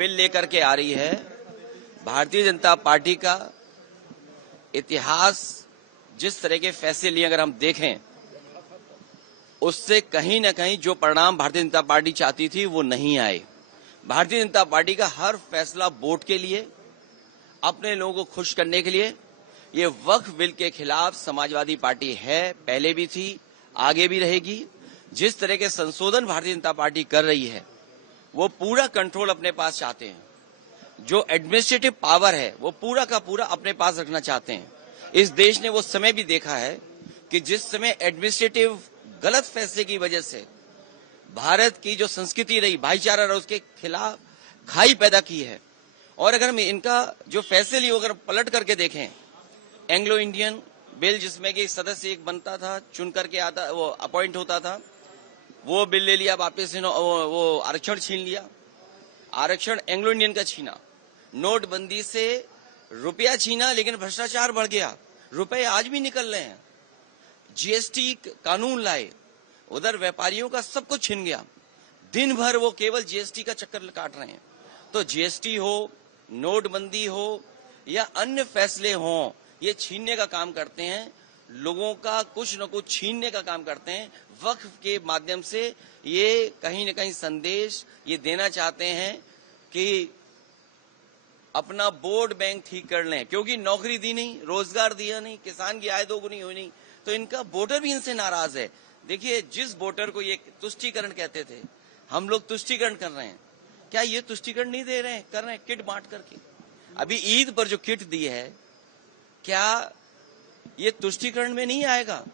Bill लेकर के आ रही है। भारतीय जनता पार्टी का इतिहास जिस तरह के फैसले लिए अगर हम देखें, उससे कहीं न कहीं जो परिणाम भारतीय जनता पार्टी चाहती थी वो नहीं आए। भारतीय जनता पार्टी का हर फैसला वोट के लिए, अपने लोगों को खुश करने के लिए। ये वक्फ बिल के खिलाफ समाजवादी पार्टी है, पहले भी थी, आगे भी रहेगी। जिस तरह के संशोधन भारतीय जनता पार्टी कर रही है, वो पूरा कंट्रोल अपने पास चाहते हैं। जो एडमिनिस्ट्रेटिव पावर है वो पूरा का पूरा अपने पास रखना चाहते हैं। इस देश ने वो समय भी देखा है कि जिस समय एडमिनिस्ट्रेटिव गलत फैसले की वजह से भारत की जो संस्कृति रही, भाईचारा रहा, उसके खिलाफ खाई पैदा की है। और अगर हम इनका जो फैसले लिए अगर पलट करके देखें, एंग्लो इंडियन बिल जिसमें कि सदस्य एक बनता था, चुन करके आता, वो अपॉइंट होता था, वो बिल ले लिया वापस, वो आरक्षण छीन लिया। आरक्षण एंग्लो इंडियन का छीना। नोटबंदी से रुपया छीना, लेकिन भ्रष्टाचार बढ़ गया, रुपए आज भी निकल रहे हैं। जीएसटी कानून लाए, उधर व्यापारियों का सब कुछ छिन गया। दिन भर वो केवल जीएसटी का चक्कर काट रहे हैं। तो जीएसटी हो, नोटबंदी हो या अन्य फैसले हों, ये छीनने का काम करते हैं, लोगों का कुछ न कुछ छीनने का काम करते हैं। वक्फ के माध्यम से ये कहीं न कहीं संदेश ये देना चाहते हैं कि अपना वोट बैंक ठीक कर लें, क्योंकि नौकरी दी नहीं, रोजगार दिया नहीं, किसान की आय दोगुनी हुई नहीं, तो इनका वोटर भी इनसे नाराज है। देखिए, जिस वोटर को ये तुष्टीकरण कहते थे, हम लोग तुष्टीकरण कर रहे हैं, क्या ये तुष्टीकरण नहीं दे रहे हैं, कर रहे हैं किट बांट करके। अभी ईद पर जो किट दी है, क्या ये तुष्टीकरण में नहीं आएगा?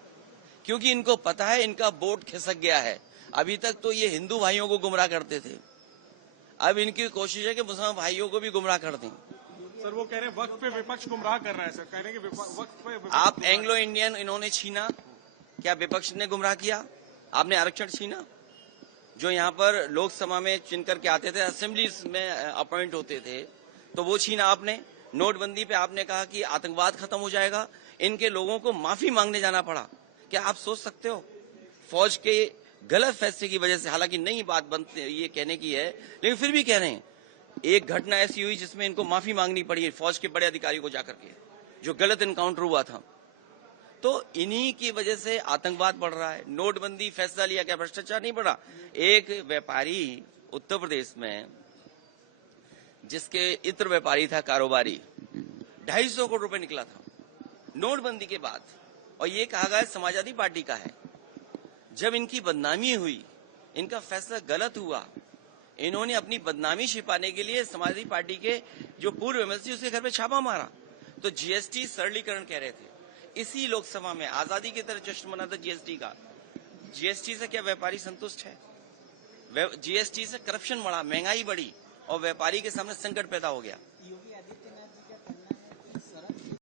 क्योंकि इनको पता है इनका वोट खिसक गया है। अभी तक तो ये हिंदू भाइयों को गुमराह करते थे, अब इनकी कोशिश है कि मुसलमान भाइयों को भी गुमराह कर दें। सर, वो कह रहे हैं वक्फ पे विपक्ष गुमराह कर रहा है। सर कह रहे हैं कि वक्फ पे विपक्ष आप एंग्लो इंडियन इन्होंने छीना, क्या विपक्ष ने गुमराह किया? आपने आरक्षण छीना, जो यहाँ पर लोकसभा में चुन करके आते थे, असेंबली में अपॉइंट होते थे, तो वो छीना आपने। नोटबंदी पे आपने कहा कि आतंकवाद खत्म हो जाएगा, इनके लोगों को माफी मांगने जाना पड़ा। क्या आप सोच सकते हो? फौज के गलत फैसले की वजह से, हालांकि नई बात बनती ये कहने की है, लेकिन फिर भी कह रहे हैं, एक घटना ऐसी हुई जिसमें इनको माफी मांगनी पड़ी है फौज के बड़े अधिकारी को जाकर के, जो गलत एनकाउंटर हुआ था। तो इन्हीं की वजह से आतंकवाद बढ़ रहा है। नोटबंदी फैसला लिया, क्या भ्रष्टाचार नहीं बढ़ा? एक व्यापारी उत्तर प्रदेश में, जिसके इत्र व्यापारी था, कारोबारी, 250 करोड़ रुपए निकला था नोटबंदी के बाद, और ये कहा गया समाजवादी पार्टी का है। जब इनकी बदनामी हुई, इनका फैसला गलत हुआ, इन्होंने अपनी बदनामी छिपाने के लिए समाजवादी पार्टी के जो पूर्व एमएलसी, उसके घर पे छापा मारा। तो जीएसटी सरलीकरण कह रहे थे, इसी लोकसभा में आजादी की तरह जश्न मना था जीएसटी का। जीएसटी से क्या व्यापारी संतुष्ट है? जीएसटी से करप्शन बढ़ा, महंगाई बढ़ी और व्यापारी के सामने संकट पैदा हो गया।